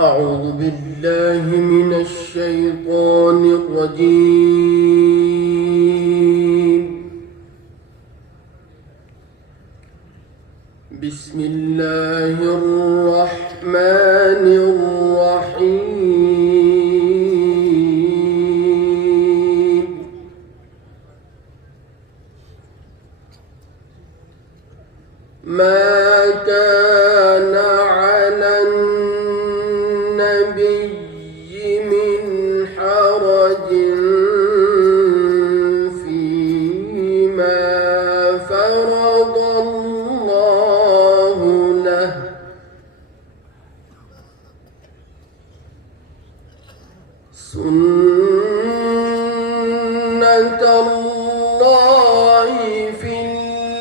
أعوذ بالله من الشيطان الرجيم. بسم الله الرحمن الرحيم. ما كان على النبي من حرج فيما فرض الله له، سنة الله في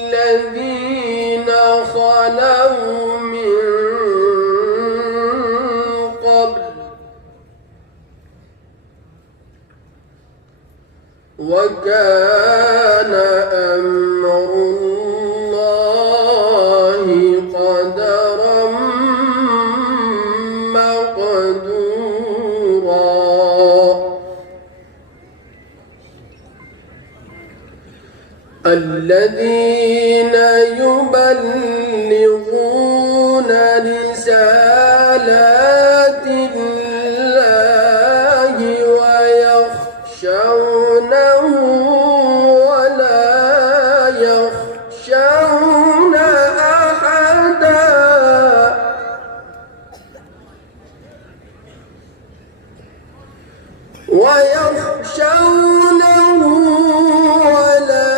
الذين خلوا من قبل، وكان أمر الله قدرا مقدورا. الذين يبلغون رسالات الله ويخشونه ولا يخشون أحدا، ويخشونه ولا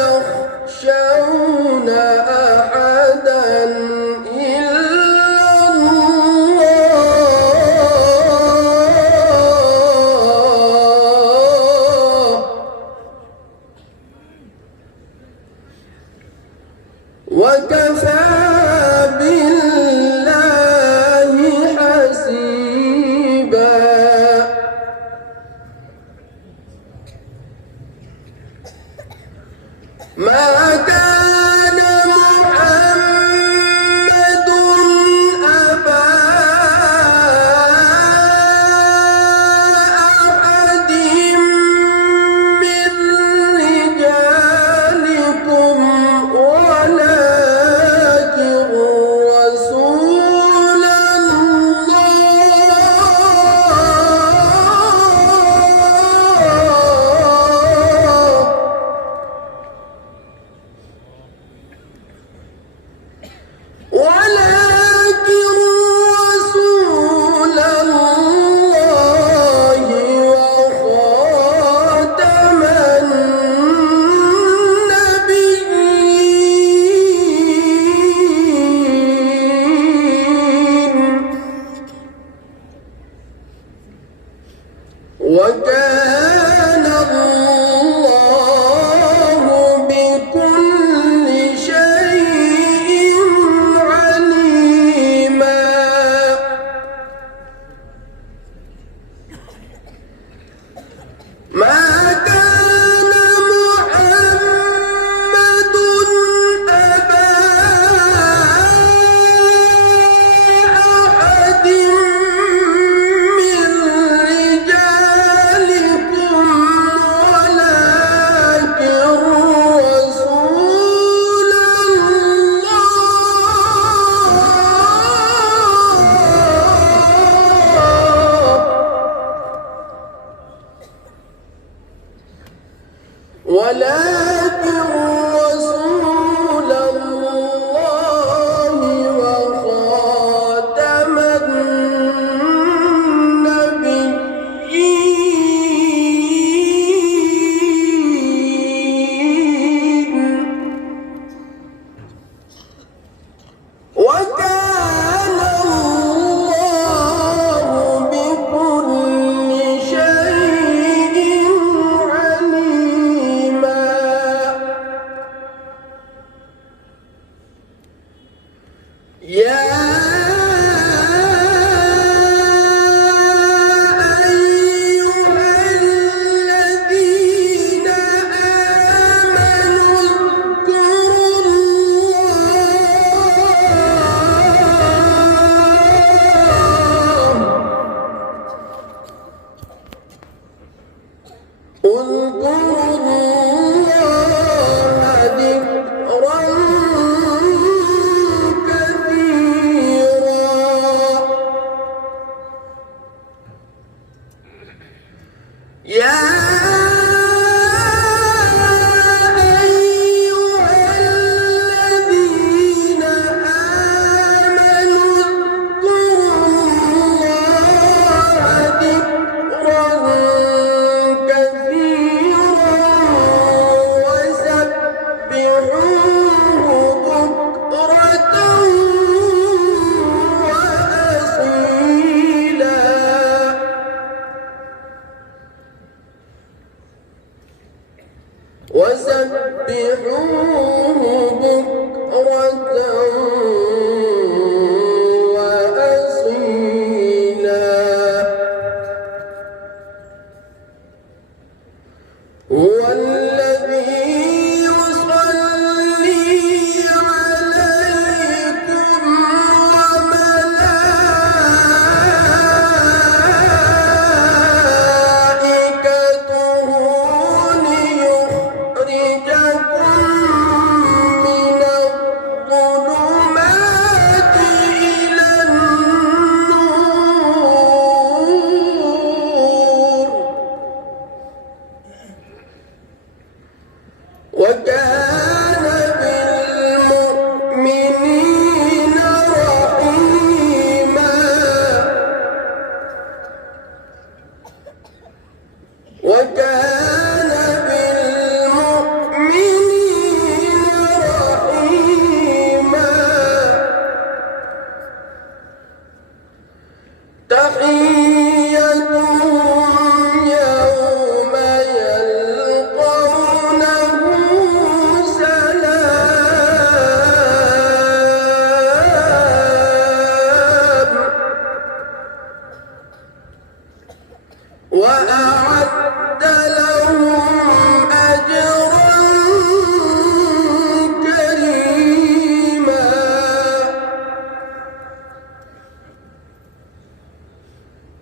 يخشون أحدا إلا الله، وكفى بالله حسيبا.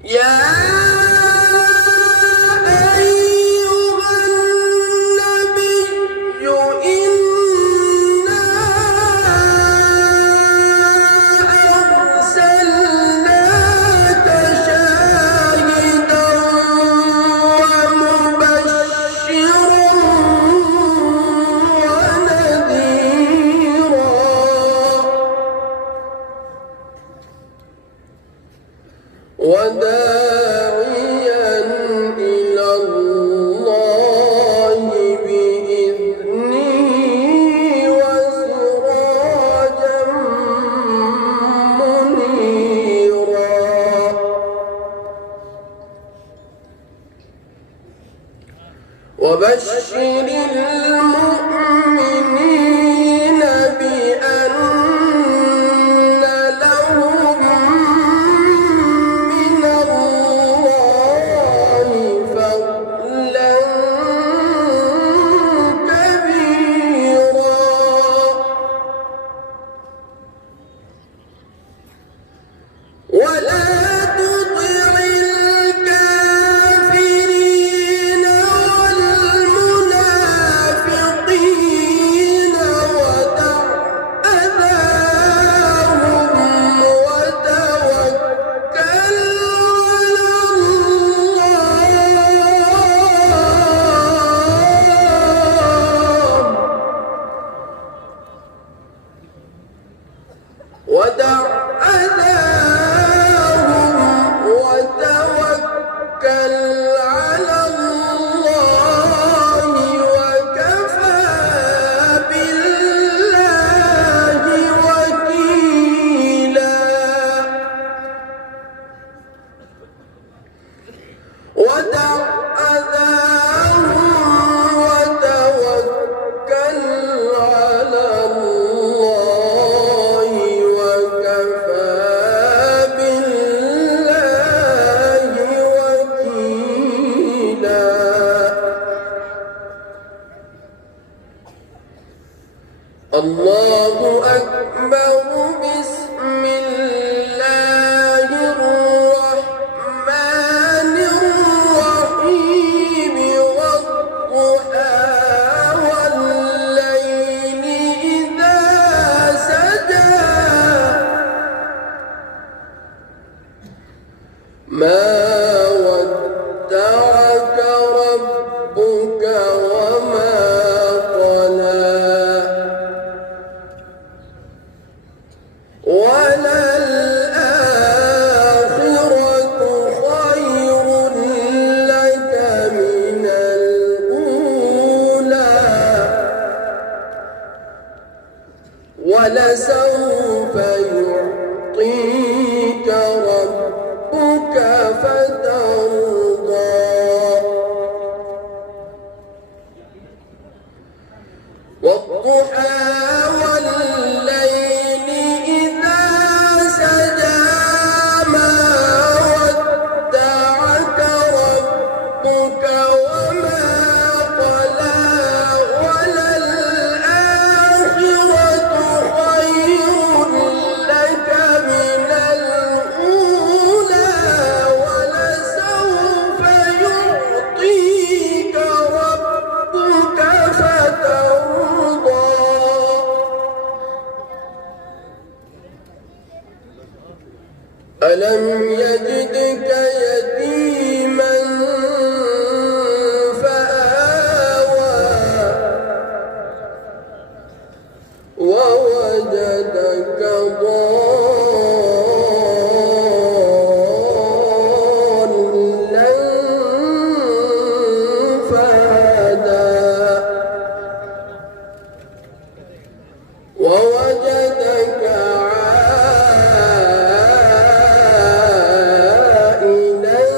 يا أيها النبي إنا أرسلناك شاهدا ومبشرا ونذيرا وداعيا إلى الله بإذنه وسراجا منيرا وبشر المؤمنين بأن لهم من الله فضلا كبيرا ولا تطع الكافرين والمنافقين ودع أذاهم وتوكل على الله وكفى بالله وكيلا ودع أذاهم وتوكل على الله وكفى بالله وكيلا الله أكبر بسم الله الرحمن الرحيم والضحى والليل إذا سجى ما ودعك ربك وما قلى وللآخرة خير لك من الأولى ولسوف يعطيك ربك فترضى والضحى والليل إذا سجى ما ودعك ربك وما قلى وللآخرة خير لك من الأولى ولسوف يعطيك ربك فترضى ألم يجدك يتيما فآوى ووجدك ضالا فهدى ووجدك عائلا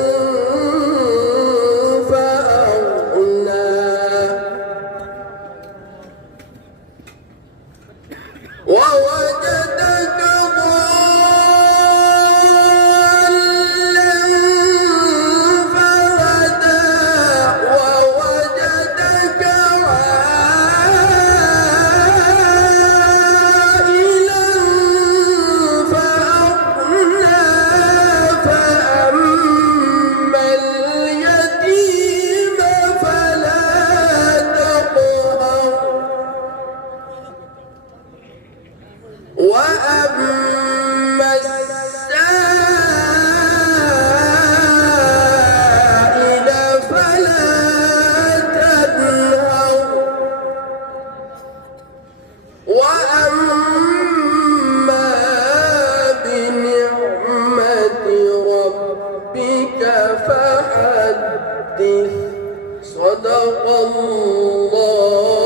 ربك فحدث صدق الله